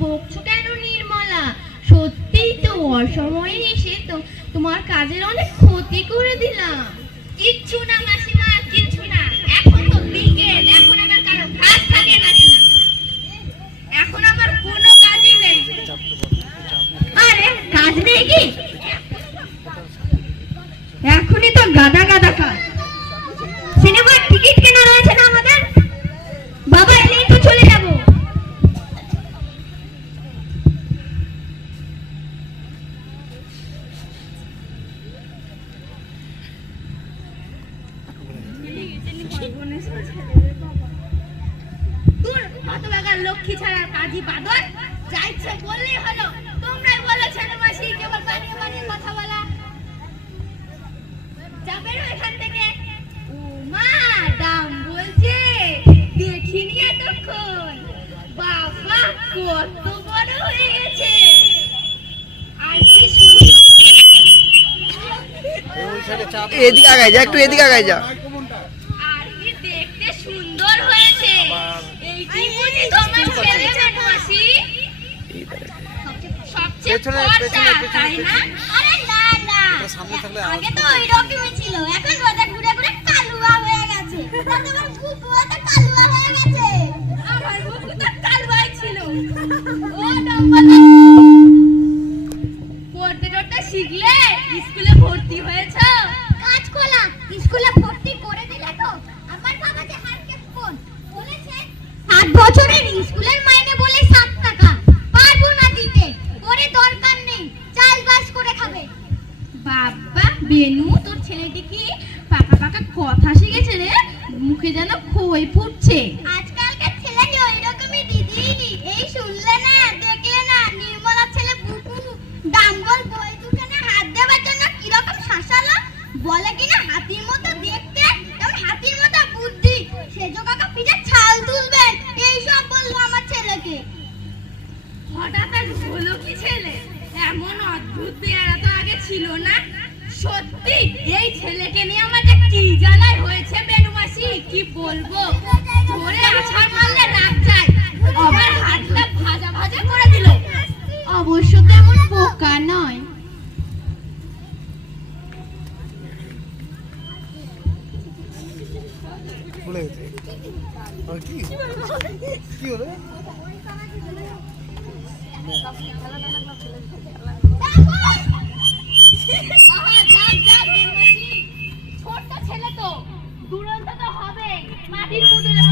বকছো কেন নির্মলা? সত্যিই তো অসময়ে এসে তো তোমার কাজের অনেক ক্ষতি করে দিলাম। কিচ্ছু না মাসিমা, কিচ্ছু না। এখন তো বিকেল, এখন আবার কারো কাজ থাকে নাকি? এখন আমার কোনো কাজই নেই। আরে কাজ নেই কি? এখনই তো গাদা গাদা কাজ। সিনেমার টিকিট কেনা রয়েছে না আমাদের? বাবা এলেই তো চলে যাবো। লক্ষ্মী ছাড়া কাজী বাদর, যা ইচ্ছে বললেই হলো। তোমরাই বলেছেন মাসি কেবল বানিয়ে বানিয়ে কথা বলা। যাবে এখান থেকে। ও মা, দাম বলছে, দেখিনি এতক্ষণ। বাবা কত বড় হয়ে গেছে। আর কি এদিকে আগাই যা, একটু এদিকে আগাই যা। আর কি দেখতে সুন্দর হয়েছে। এইটি বুঝি তোমার ছেলে মাসি? সবচেয়ে ফর্সা, তাই না? আরে না না, আগে তো ওই রকমই ছিল, এখন রোদে ঘুরে ঘুরে কালুয়া হয়ে গেছে। তোমার বুকুও তো কালুয়া হয়ে গেছে। আমার বুকু তো কালুয়াই ছিল। ও দম্পতি পড়তে টড়তে শিখলে? স্কুলে ভর্তি হয়েছো? কাজ খোলা, স্কুলে ভর্তি করে দিলে তো। আমার বাবা যে হারকে ফোন বলেছে 8 বছরের স্কুলের মাইনে বলে 7 টাকা, পারবো না দিতে। ওরে দরকার নেই, চালবাস করে খাবে। বাবা বেনু, তোর ছেলেটি কি পাকা পাকা কথা শিখেছে রে? মুখে যেন খই ফুটছে। আজকালকার ছেলে যে ওই রকমই দিদি। এই শুনলে না, দেখলে না, নির্মলার ছেলে বুকু ডাম্বল বই দুখানে হাত দেওয়ার জন্য কিরকম শাসালো। বলে কিনা হাতির মতো দেখতে, তেমন হাতির মতো বুদ্ধি। সেজো কাকা পিঠে ছাল তুলবেন, এইসব বললো আমার ছেলেকে। হঠাৎ আর হলো কি ছেলে? এমন অদ্ভুত চেহারা তো আগে ছিল না। সত্যি এই ছেলেকে নিয়ে আমার যে কি জ্বালাই হয়েছে বেনু মাসি, কি বলবো। ধরে আছাড় মারলে রাগ যায়, আবার হাতটা ভাজা ভাজা করে দিল। অবশ্য তেমন বোকা নয়। কি হলো? ছোট্ট ছেলে তো, দুরন্ত তো হবে, মাটির পুতুলের